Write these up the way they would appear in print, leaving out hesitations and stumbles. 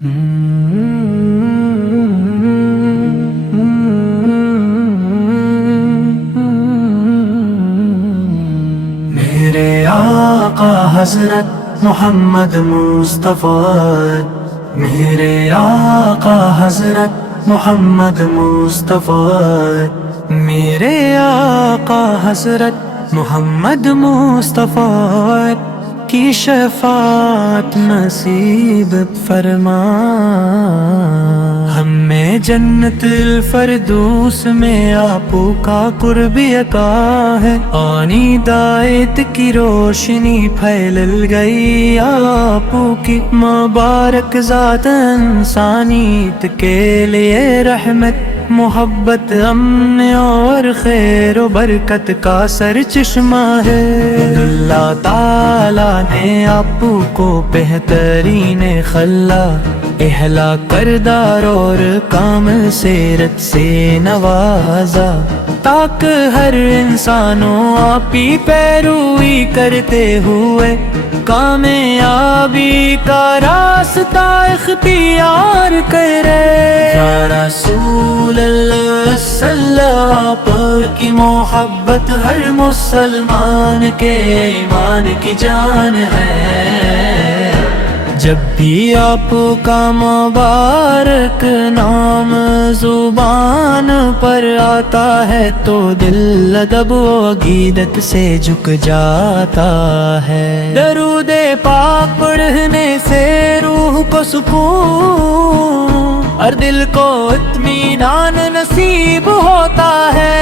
میرے آقا حضرت محمد مصطفیٰ، میرے آقا حضرت محمد مصطفیٰ، میرے آقا حضرت محمد مصطفیٰ کی شفاعت نصیب فرما، ہمیں جنت الفردوس میں آپو کا قرب عطا ہے، آنی دایت کی روشنی پھیل گئی آپو کی مبارک ذات، انسانیت کے لیے رحمت محبت امن اور خیر و برکت کا سر چشمہ ہے۔ اللہ تعالیٰ نے آپو کو بہترین خلا اہلا کردار اور کامل سیرت سے نوازا، تاکہ ہر انسانوں آپی پیروی کرتے ہوئے کامیابی کا راستہ اختیار کرے۔ یا رسول اللہ صلی آپ کی محبت ہر مسلمان کے ایمان کی جان ہے، جب بھی آپ کا مبارک نام زبان پر آتا ہے تو دل ادب و عقیدت سے جھک جاتا ہے۔ درود پاک پڑھنے سے روح کو سکون اور دل کو اطمینان نصیب ہوتا ہے،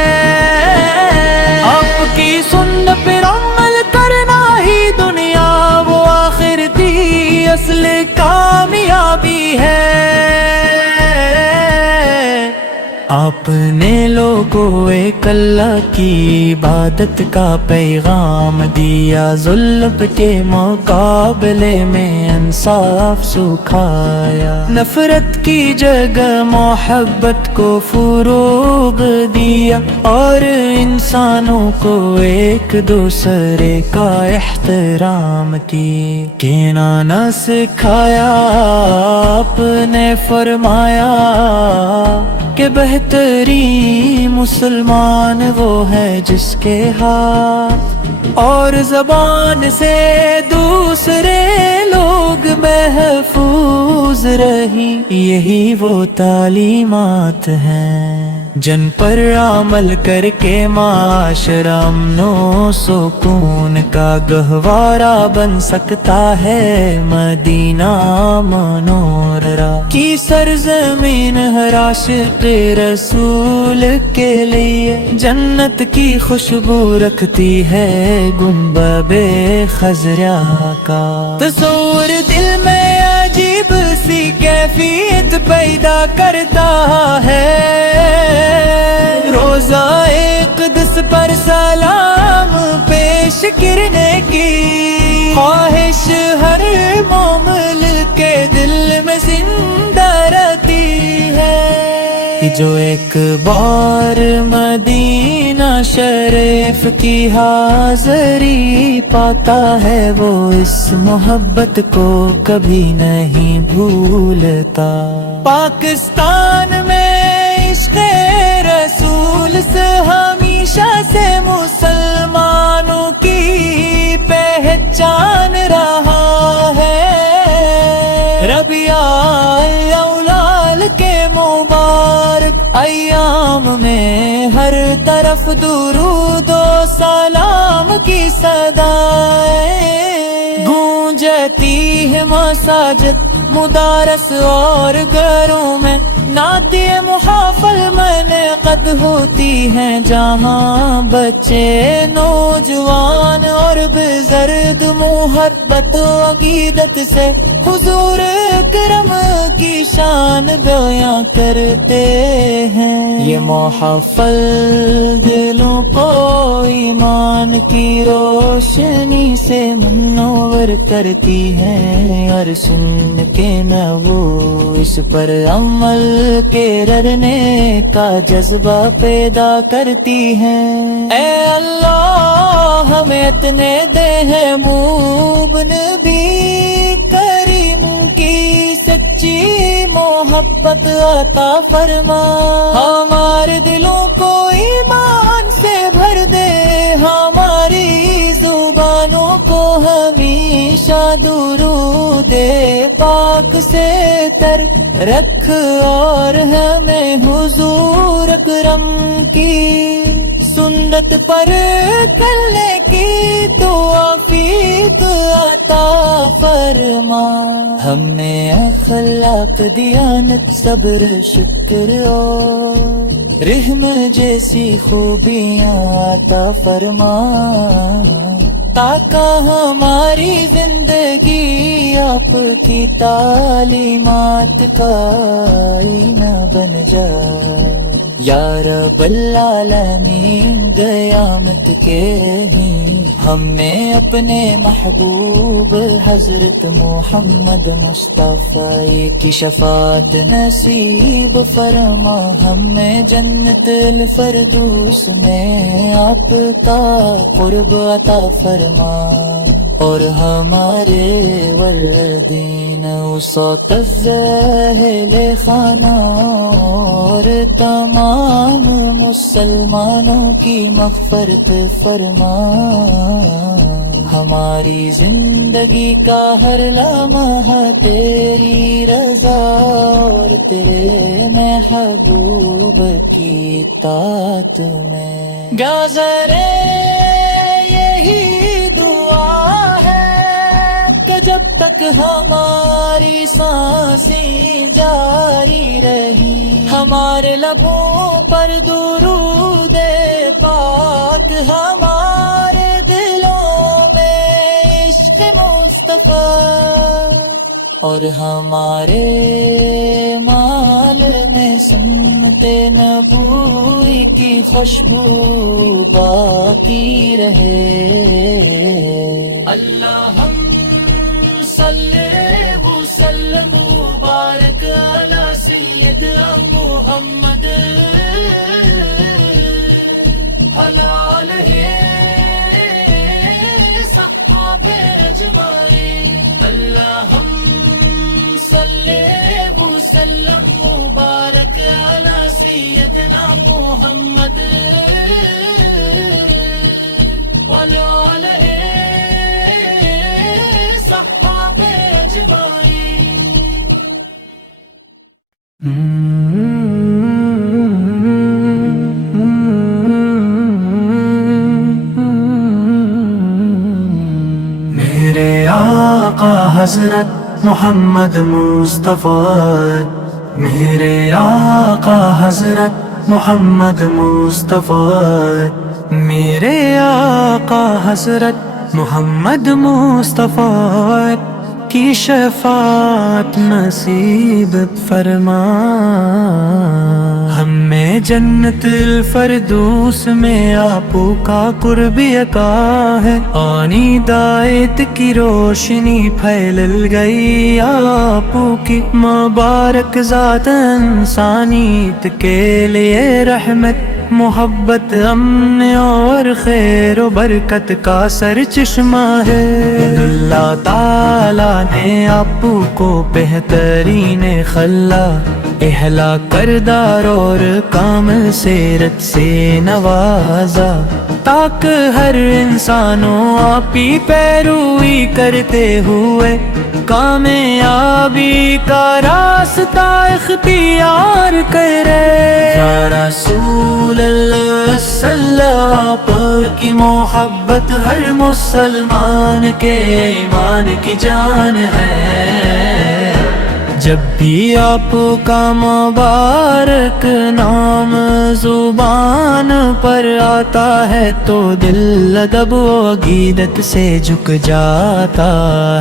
آپ کی سنت پر عمل کرنا ہی دنیا و آخرتی اصل کامیابی ہے۔ آپ نے لوگوں ایک اللہ کی عبادت کا پیغام دیا، ظلم کے مقابلے میں انصاف سکھایا، نفرت کی جگہ محبت کو فروغ دیا، اور انسانوں کو ایک دوسرے کا احترام کی کہنا نہ سکھایا۔ آپ نے فرمایا کہ بہترین مسلمان وہ ہے جس کے ہاتھ اور زبان سے دوسرے لوگ محفوظ رہی، یہی وہ تعلیمات ہیں جن پر عمل کر کے معاشرہ امن و سکون کا گہوارہ بن سکتا ہے۔ مدینہ منورہ کی سرزمین ہر عاشق رسول کے لیے جنت کی خوشبو رکھتی ہے، گنبد خضرا کا تصور دل میں عجیب سی کیفیت پیدا کرتا ہے۔ روزہ اقدس پر سلام پیش کرنے کی خواہش ہر مومن کے دل میں زندہ رہتی ہے، جو ایک بار مدینہ شریف کی حاضری پاتا ہے وہ اس محبت کو کبھی نہیں بھولتا۔ پاکستان میں عشق رسول سے ہمیشہ سے مسلمانوں کی پہچان رہا ہے، ربیع الاول کے مبارک ایام میں ہر طرف درود و سلام کی صدائیں گونجتی ہے، مساجد مدارس اور گھروں میں نعتِ محافل منعقد ہوتی ہیں، جہاں بچے نوجوان اور بزرگ محبت و عقیدت سے حضور اکرم کی شان بیان کرتے ہیں۔ یہ محفل دلوں کو ایمان کی روشنی سے منور کرتی ہے، اور سن کے نہ وہ اس پر عمل کے رڑنے کا جذبہ پیدا کرتی ہیں۔ اے اللہ ہمیں اتنے دے ہیں محبوب نبی کریم کی سچ سچی محبت عطا فرما، ہمارے دلوں کو ایمان سے بھر دے، ہماری زبانوں کو ہمیشہ درود پاک سے تر رکھ، اور ہمیں حضور اکرم کی سنت پر چلنے کی توفیق عطا فرما، ہمیں اخلاق دیانت صبر شکر اور رحم جیسی خوبیاں عطا فرما، تاکہ ہماری زندگی آپ کی تعلیمات کا آئینہ بن جائے۔ یا رب العالمین قیامت کے ہی ہمیں اپنے محبوب حضرت محمد مصطفیٰ کی شفاعت نصیب فرما، ہمیں جنت الفردوس میں آپ کا قرب عطا فرما، اور ہمارے والدین وسط اہل خانہ اور تمام مسلمانوں کی مغفرت فرما، ہماری زندگی کا ہر لمحہ تیری رضا اور تیرے محبوب کی اطاعت میں گزرے، یہی دعا ہے کہ جب تک ہماری سانسیں جاری رہی، ہمارے لبوں پر درود پاک، ہمارے دلوں میں عشق مصطفیٰ، اور ہمارے مال میں سنت نبوی کی خوشبو باقی رہے۔ اللہم صلی وسلم مبارک علی سیدنا محمد علی آلہ صحابہ اجمعین، اللہم صلی وسلم مبارک علی سیدنا محمد وعلی آلہ صحابہ اجمعین۔ میرے آقا حضرت محمد مصطفیٰ، میرے آقا حضرت محمد مصطفیٰ، میرے آقا حضرت محمد مصطفیٰ کی شفاعت نصیب فرما، ہمیں جنت الفردوس میں آپ کا قرب عطا ہے، آنی دایت کی روشنی پھیل گئی، آپ کی مبارک ذات انسانیت کے لیے رحمت محبت امن اور خیر و برکت کا سر چشمہ ہے۔ اللہ تعالیٰ نے آپ کو بہترین خلا اہلا کردار اور کامل سیرت سے نوازا، تاکہ ہر انسانوں آپ ہی پیروی کرتے ہوئے کامیابی کا راستہ اختیار کرے۔ یا رسول اللہ صلی آپ کی محبت ہر مسلمان کے ایمان کی جان ہے، جب بھی آپ کا مبارک نام زبان پر آتا ہے تو دل ادب و عقیدت سے جھک جاتا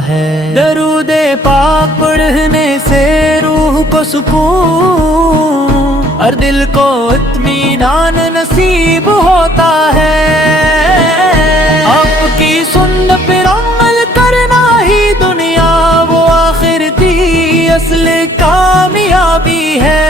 ہے۔ درود پاک پڑھنے سے روح کو سکون اور دل کو اطمینان نصیب ہوتا ہے، آپ کی سنت پر عمل کرنا ہی دنیا و آخرتی اصل کامیابی ہے۔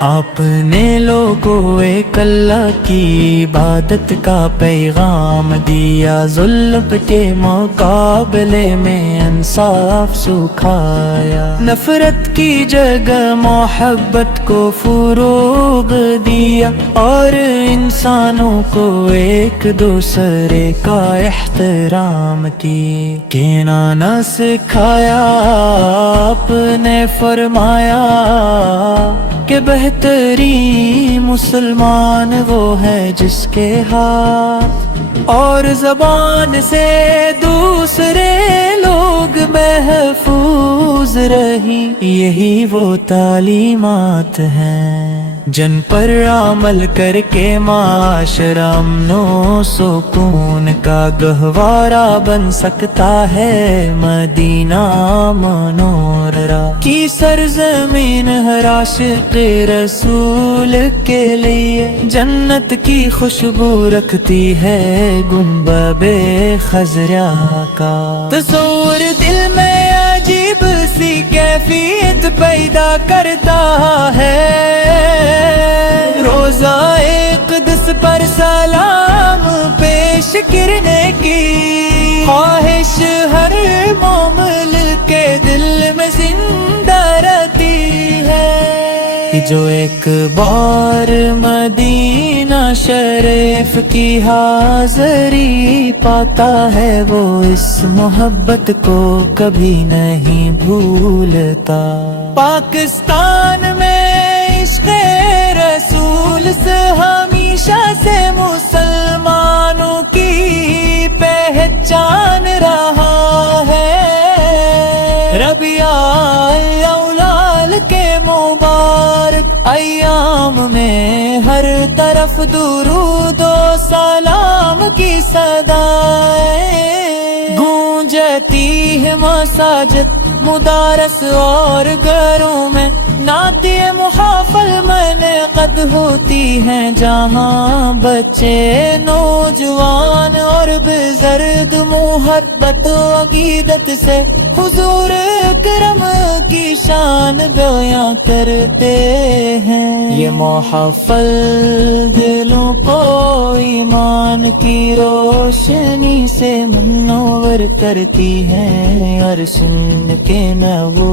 آپ نے لوگوں ایک اللہ کی عبادت کا پیغام دیا، ظلم کے مقابلے میں انصاف سکھایا، نفرت کی جگہ محبت کو فروغ دیا، اور انسانوں کو ایک دوسرے کا احترام کی کہنا نہ سکھایا۔ آپ نے فرمایا کہ بہترین مسلمان وہ ہے جس کے ہاتھ اور زبان سے دوسرے لوگ محفوظ رہیں، یہی وہ تعلیمات ہیں جن پر عمل کر کے معاشرہ امن و سکون کا گہوارہ بن سکتا ہے۔ مدینہ منورہ کی سرزمین ہر عاشق رسول کے لیے جنت کی خوشبو رکھتی ہے گنبد خضرا کا۔ تصور دل میں عجیب سی کیفیت پیدا کرتا ہے، روزہ قدس پر سلام پیش کرنے کی خواہش ہر مومن کے دل میں زندہ رہتی ہے۔ جو ایک بار مدینہ شریف کی حاضری پاتا ہے، وہ اس محبت کو کبھی نہیں بھولتا۔ پاکستان میں عشق رسول سے ہمیشہ سے مسلمانوں کی پہچان رہا ہے۔ ربیع الاول کے مبارک ایام میں ہر طرف درود و سلام کی صدائیں گونجتی ہے، مساجد مدارس اور گھروں میں نعت محافل منعقد ہوتی ہیں، جہاں بچے نوجوان اور بزرگ محبت و عقیدت سے حضور اکرم کی شان بیان کرتے ہیں۔ یہ محفل دلوں کو ایمان کی روشنی سے منور کرتی ہے، اور سن کے نہ وہ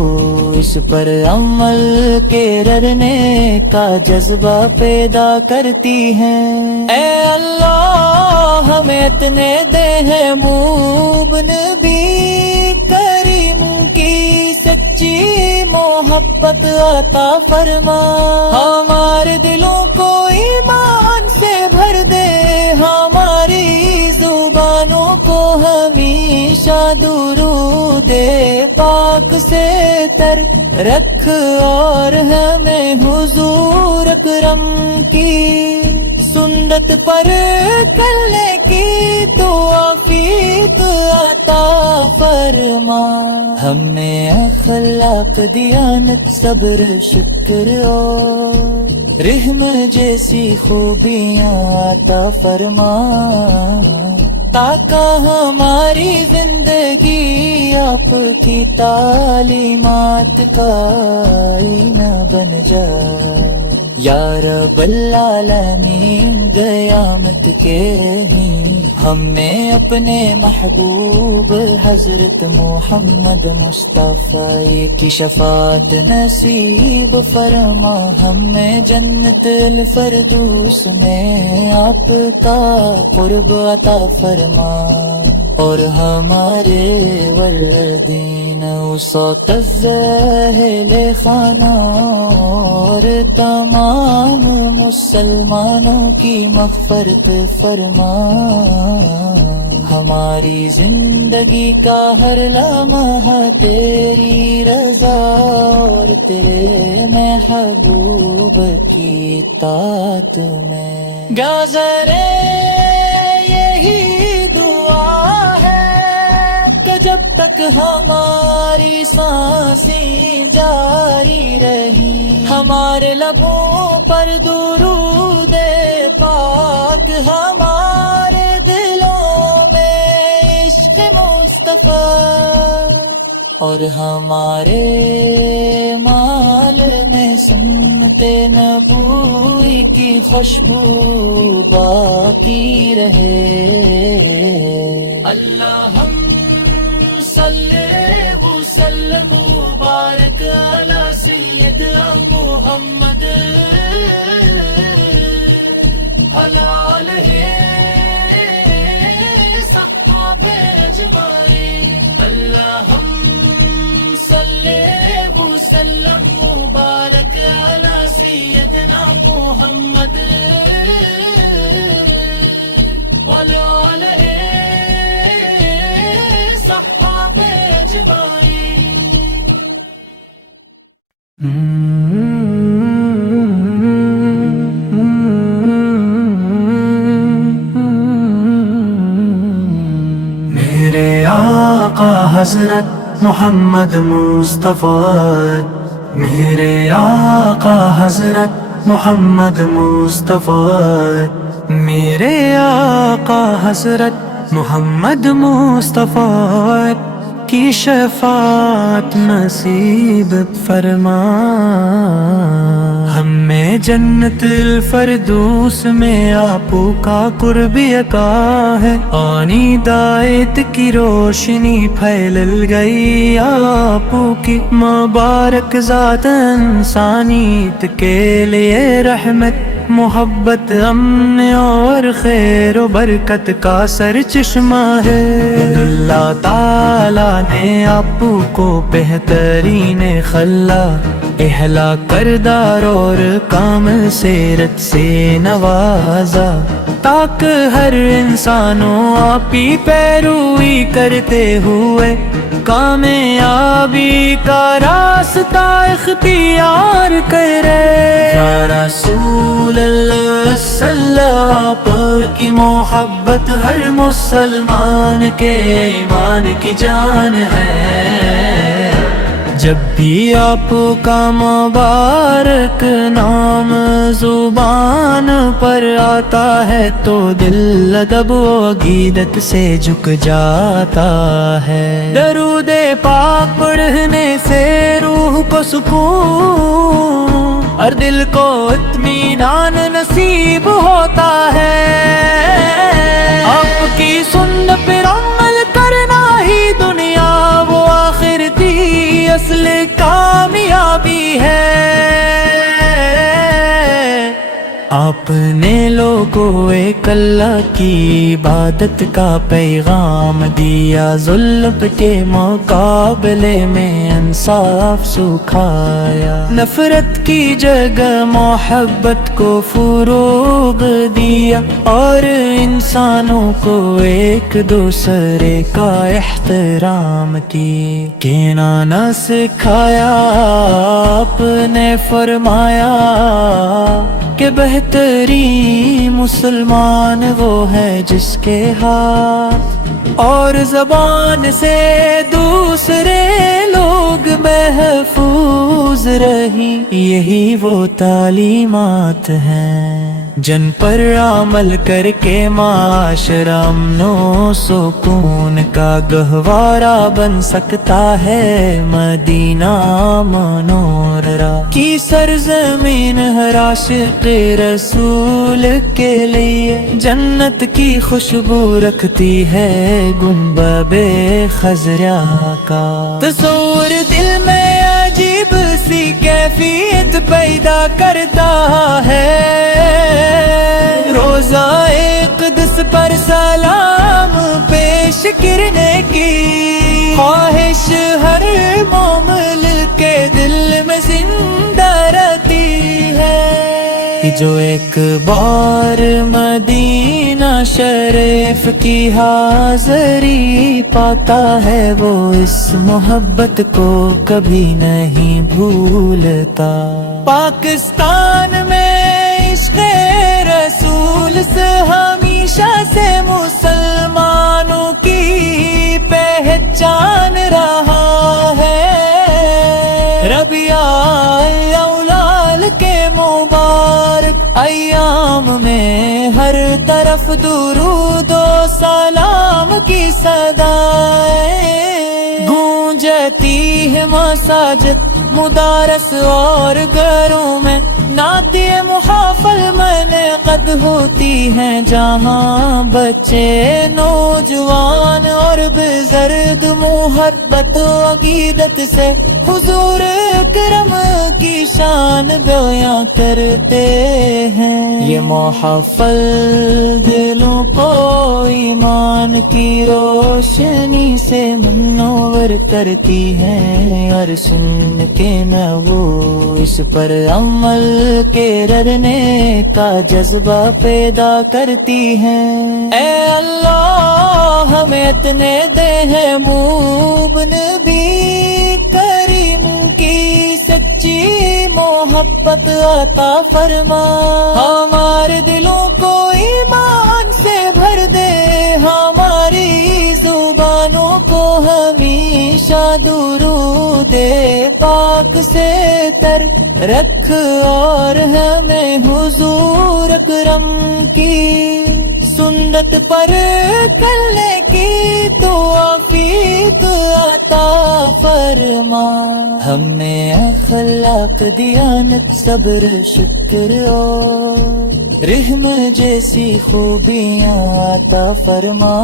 اس پر عمل کے رہنے کا جذبہ پیدا کرتی ہیں۔ اے اللہ ہمیں اتنے دے ہیں محبوب نبی کریم کی سچی محبت عطا فرما، ہمارے دلوں کو ایمان سے بھر دے، ہماری زبانوں کو ہمیشہ درود پاک سے تر رکھ، اور ہمیں حضور اکرم کی سنت پر چلنے کی توفیق عطا فرما۔ ہمیں اخلاق دیانت صبر شکر اور رحم جیسی خوبیاں عطا فرما، تاکہ ہماری زندگی آپ کی تعلیمات کا آئینہ بن جائے۔ یا رب العالمین قیامت کے ہی ہمیں اپنے محبوب حضرت محمد مصطفیٰ کی شفاعت نصیب فرما، ہمیں جنت الفردوس میں آپ کا قرب عطا فرما، اور ہمارے والدین وسط اہل خانہ اور تمام مسلمانوں کی مغفرت فرما، ہماری زندگی کا ہر لمحہ تیری رضا اور تیرے محبوب کی اطاعت میں گزرے۔ یہی دعا ہے کہ جب تک ہماری سانسیں جاری رہی، ہمارے لبوں پر درود پاک، ہمارے دلوں میں عشق مصطفیٰ اور ہمارے مال میں سنت نبوی کی خوشبو باقی رہے۔ اللہم صلی وسلم مبارک علی سیدنا محمد علی آلہ صحابہ اجمعین۔ اللہم صلی وسلم مبارک علی سیدنا محمد وعلی آلہ صحابہ اجمعین۔ میرے آقا حضرت محمد مصطفیٰ، میرے آقا حضرت محمد مصطفیٰ، میرے آقا حضرت محمد مصطفیٰ کی شفاعت نصیب فرما۔ ہمیں جنت الفردوس میں آپ کا قرب یقا ہے، آنی دایت کی روشنی پھیل گئی آپ کی مبارک ذات انسانیت کے لیے رحمت محبت امن اور خیر و برکت کا سر چشمہ ہے۔ اللہ تعالیٰ نے آپ کو بہترین خلا اہلا کردار اور کامل سیرت سے نوازا، تاکہ ہر انسانوں آپ ہی پیروی کرتے ہوئے کامیابی کا راستہ اختیار کرے۔ یا رسول اللہ صلی اللہ پر کی محبت ہر مسلمان کے ایمان کی جان ہے۔ جب بھی آپ کا مبارک نام زبان پر آتا ہے تو دل ادب و عقیدت سے جھک جاتا ہے۔ درود پاک پڑھنے سے روح کو سکون اور دل کو اطمینان نصیب ہوتا ہے۔ آپ کی سنت پر عمل کرنا ہی دنیا و آخرتی اصل کامیابی ہے۔ آپ نے لوگوں ایک اللہ کی عبادت کا پیغام دیا، ظلم کے مقابلے میں انصاف سکھایا، نفرت کی جگہ محبت کو فروغ دیا اور انسانوں کو ایک دوسرے کا احترام کی کینانا سکھایا۔ آپ نے فرمایا کہ بہترین مسلمان وہ ہے جس کے ہاتھ اور زبان سے دوسرے لوگ محفوظ رہیں، یہی وہ تعلیمات ہیں جن پر عمل کر کے معاشرہ امن و سکون کا گہوارہ بن سکتا ہے۔ مدینہ منورہ کی سرزمین ہر عاشق رسول کے لیے جنت کی خوشبو رکھتی ہے گنبد خضرا کا۔ تصور دل میں عجیب سی کیفیت پیدا کرتا ہے، روزہ قدس پر سلام پیش کرنے کی خواہش ہر مومن کے دل میں زندہ رہتی ہے۔ جو ایک بار مدینہ شریف کی حاضری پاتا ہے وہ اس محبت کو کبھی نہیں بھولتا۔ پاکستان میں عشق رسول سے ہمیشہ سے مسلمانوں کی پہچان رہا ہے۔ ربیع الاول کے مبارک ایام میں ہر طرف درود و سلام کی صدائیں گونجے رہتی ہے مساجد مدارس اور گھروں میں، نعتِ محافل منعقد ہوتی ہیں جہاں بچے نوجوان اور بزرگ محبت و عقیدت سے حضور اکرم کی شان بیان کرتے ہیں۔ یہ محفل دلوں کو ایمان کی روشنی سے منور کرتی ہے، اور سن کے نہ وہ اس پر عمل کے رہنے کا جذبہ پیدا کرتی ہیں۔ اے اللہ ہمیں اتنے دے ہیں محبوب نبی کریم کی سچی محبت عطا فرما، ہمارے دلوں کو ایمان سے بھر دے، ہماری زبانوں کو ہمیشہ درود پاک سے تر رکھ، اور ہمیں حضور اکرم کی سنت پر چلنے کی توفیق عطا فرما، ہمیں اخلاق دیانت صبر شکر اور رحم جیسی خوبیاں عطا فرما،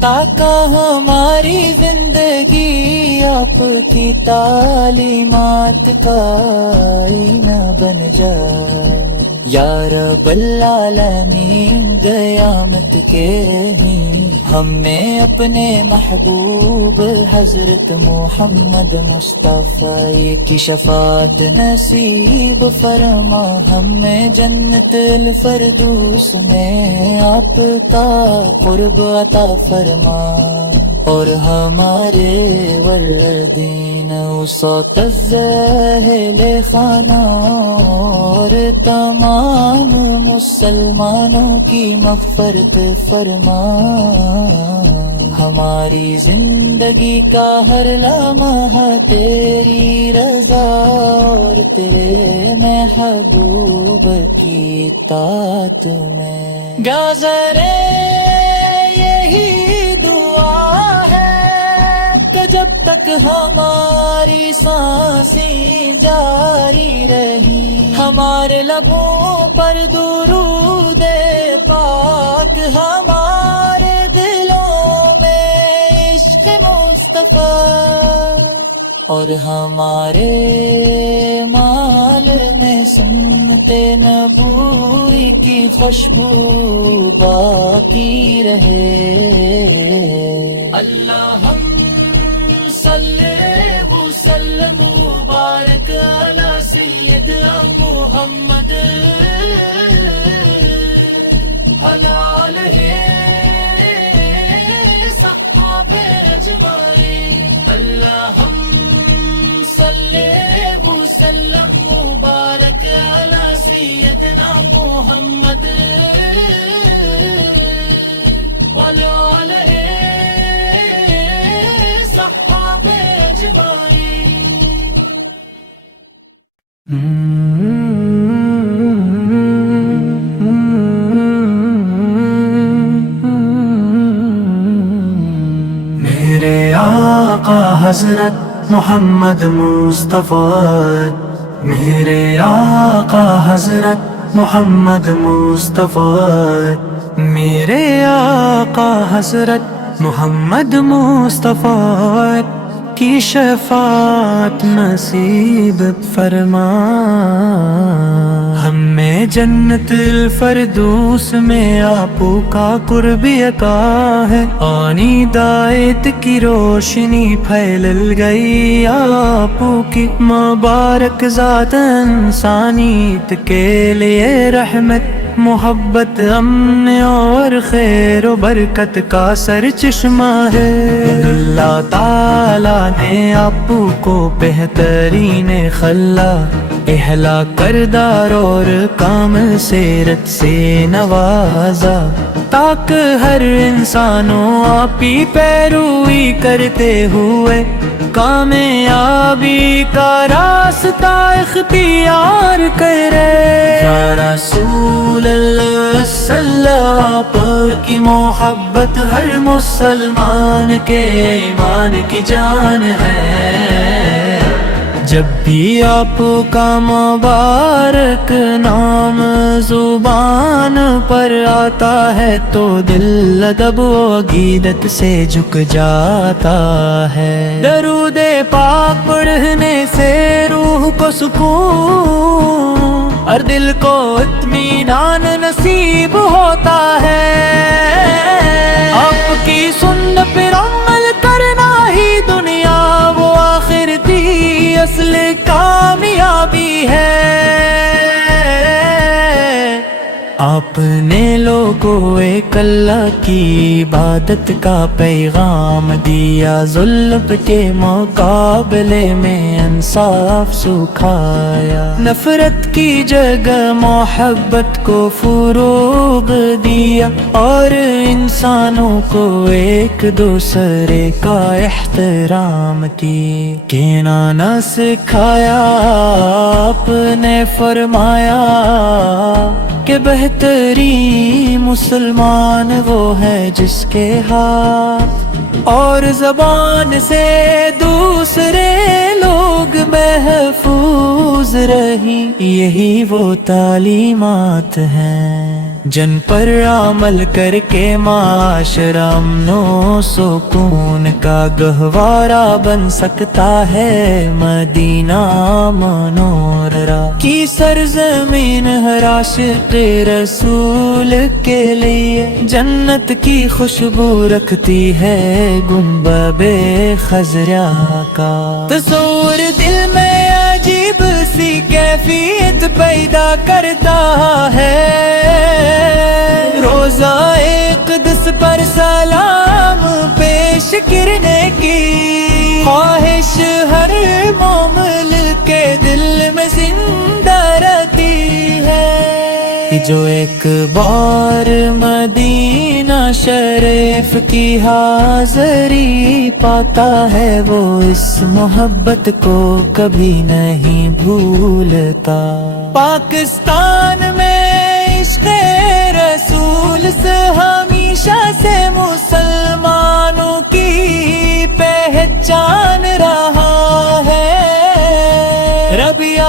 تاکہ ہماری زندگی آپ کی تعلیمات کا آئینہ بن جائے۔ یا رب العالمین قیامت کے ہی ہمیں اپنے محبوب حضرت محمد مصطفیٰ کی شفاعت نصیب فرما، ہمیں جنت الفردوس میں آپ کا قرب عطا فرما، اور ہمارے والدین وسط اہل خانہ اور تمام مسلمانوں کی مغفرت فرما، ہماری زندگی کا ہر لمحہ تیری رضا اور تیرے محبوب کی اطاعت میں گزرے، یہی دعا ہے کہ جب تک ہماری سانسیں جاری رہی، ہمارے لبوں پر درود پاک، ہمارے دلوں میں عشق مصطفیٰ، اور ہمارے مال میں سنت نبوی کی خوشبو باقی رہے۔ اللہم صلی وسلم وبارک علی سیدنا محمد علی آلہ صحابہ اجمعین، اللہم صلی وسلم وبارک علی سیدنا محمد وعلی آلہ صحابہ اجمعین۔ میرے آقا حضرت محمد مصطفیٰ، میرے آقا حضرت محمد مصطفیٰ، میرے آقا حضرت محمد مصطفیٰ کی شفاعت نصیب فرما، ہمیں جنت الفردوس میں آپ کا قرب عطا ہے، آنی دایت کی روشنی پھیل گئی، آپ کی مبارک ذات انسانیت کے لیے رحمت محبت امن اور خیر و برکت کا سر چشمہ ہے۔ اللہ تعالیٰ نے آپ کو بہترین خلا اہلا کردار اور کامل سیرت سے نوازا، تاک ہر انسانوں آپ ہی پیروی کرتے ہوئے کامیابی کا راستہ اختیار کرے۔ یا رسول اللہ صلی آپ کی محبت ہر مسلمان کے ایمان کی جان ہے۔ جب بھی آپ کا مبارک نام زبان پر آتا ہے تو دل ادب و عقیدت سے جھک جاتا ہے۔ درود پاک پڑھنے سے روح کو سکون اور دل کو اطمینان نصیب ہوتا ہے۔ آپ کی سنت پر عمل کرنا ہی دنیا و آخرتی اصل کامیابی ہے۔ آپ نے لوگوں ایک اللہ کی عبادت کا پیغام دیا، ظلم کے مقابلے میں انصاف سکھایا، نفرت کی جگہ محبت کو فروغ دیا اور انسانوں کو ایک دوسرے کا احترام کی کہنا نہ سکھایا۔ آپ نے فرمایا کہ بہترین مسلمان وہ ہے جس کے ہاتھ اور زبان سے دوسرے لوگ محفوظ رہی، یہی وہ تعلیمات ہیں جن پر عمل کر کے معاشرہ امن و سکون کا گہوارہ بن سکتا ہے۔ مدینہ منورہ کی سرزمین ہر عاشق رسول کے لیے جنت کی خوشبو رکھتی ہے گنبد خضرا کا۔ تصور دل میں عجیب سی کیفیت پیدا کرتا ہے، روزہ اقدس پر سلام پیش کرنے کی خواہش ہر مومن کے دل میں زندہ رہتی ہے۔ جو ایک بار مدینہ شریف کی حاضری پاتا ہے وہ اس محبت کو کبھی نہیں بھولتا۔ پاکستان میں عشق رسول سے ہمیشہ سے مسلمانوں کی پہچان رہا ہے۔ ربیع